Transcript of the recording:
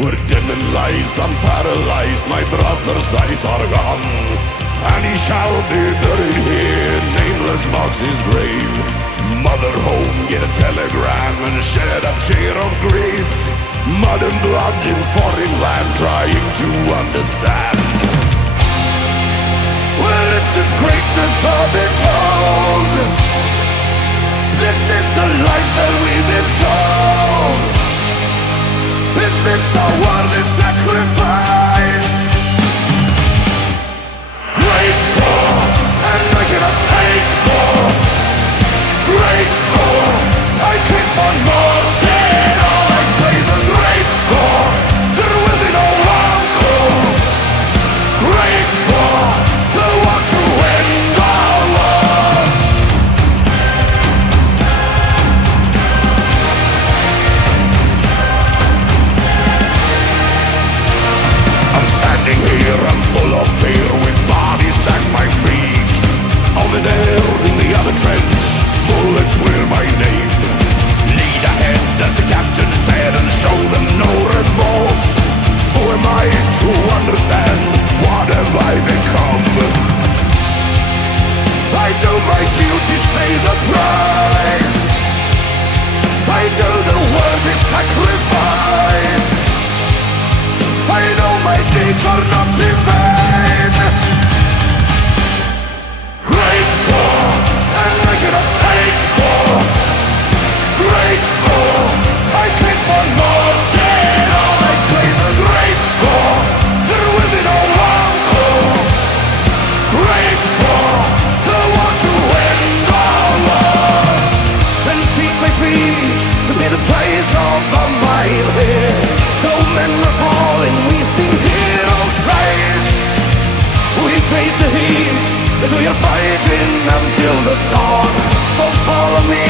We're dim in lies, I'm paralyzed, my brother's eyes are gone, and he shall be buried here, nameless marks his grave. Mother home, get a telegram and shed a tear of grief. Mud and blood in foreign land, trying to understand. Where is this greatness all been told? This is the lies that we've been sold. Is this a worthy sacrifice? Great war, and I cannot take more. Great toll, I keep on marching on. I play the great score, there will be no encore. Great war, the war to end all wars. Standing here, I'm full of fear, with bodies at my feet. Over there in the other trench, bullets wear my name. Lead ahead, as the captain said, and show them no remorse. Who am I to understand? What have I become? I do my duties, pay the price. I do the worthy sacrifice. I know my deeds are not in vain. Great war, and I cannot take more. Great toll, I keep on marching on. I play the great score, there will be no encore. Great war, the war to end all wars. And feet by feet, be the place of a mile here. Though men are falling, we see heroes rise. We face the heat as we are fighting until the dawn. So follow me